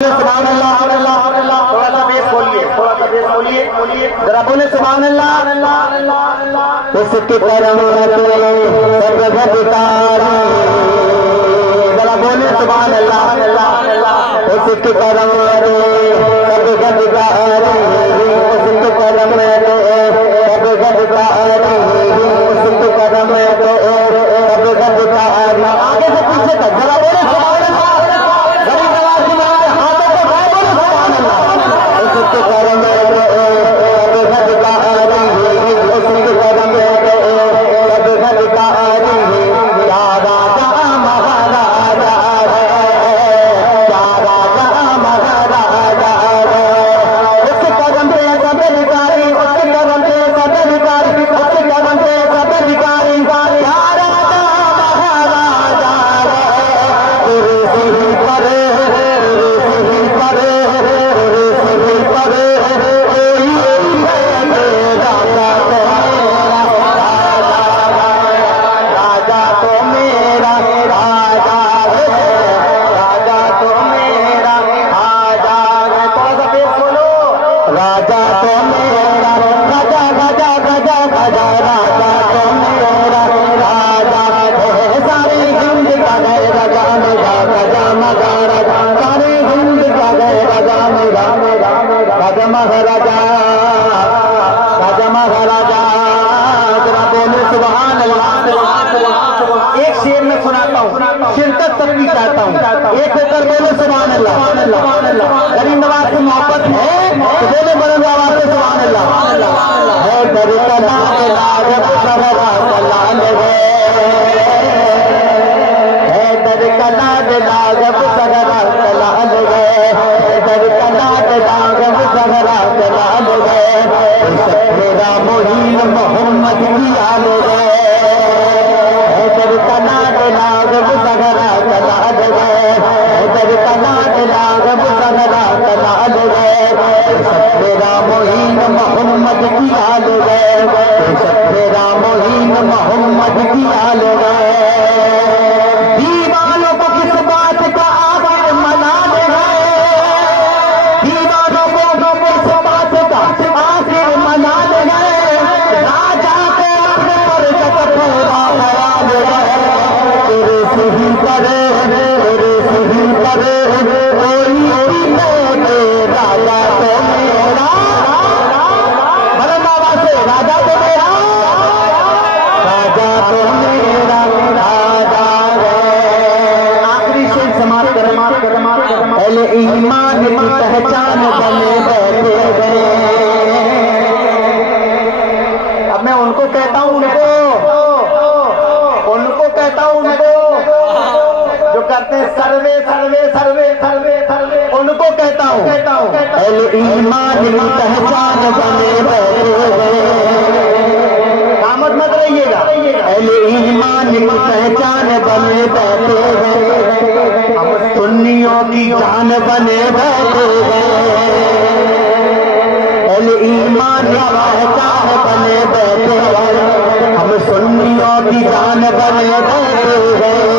सुभान अल्लाह। थोड़ा सा बेस बोलिए, जरा बोले सुभान अल्लाह। उसके करम जरा बोले सुभान अल्लाह। उसके करम आगे से पीछे तक जरा बोले शिरकत करनी चाहता हूँ। एक होकर बोले सुभान अल्लाह। गरीब नवाज से मोहब्बत है तो बोले बुलंद आवाज से सुभान अल्लाह। है दर कला लाजब सबरा कलाल है दर कला लाजब सबरा कलाल है दर कला लाजब सबरा कलाल है मेरा मोहीन मोहम्मद की आल है दर कला लाजब सबरा कलाल है दर कला लाजब सबरा कलाल है मेरा मोहीन मोहम्मद की आल है मेरा मोहीन मोहम्मद की आल है। दीवानों को किस बात का आखिर मलाल है दीवानों को किस बात का आखिर मलाल है राजा के अपने पर जगत पूरा ख्याल है तेरे सही करे तेरे सही करे कोई मेरे राजा तो मेरा भरमावा से राजा तो मेरा राजा तो मेरा राजा है। आखिरी शेर समाप्त कर पहले ईमान की पहचान बने बैठे गए। अब मैं उनको कहता हूँ उनको जो करते हैं सर्वे सर्वे सर्वे सर्वे सर्वे उनको कहता हूँ पहले ईमान की पहचान बने बैठे गए। कामत मत रहिएगा पहले ईमान की पहचान बने बैठे गए। हम सुन्नियों की जान बने बैठे गए पहले ईमान की पहचान बने बैठे गए। हम सुन्नियों की जान बने बैठे गए।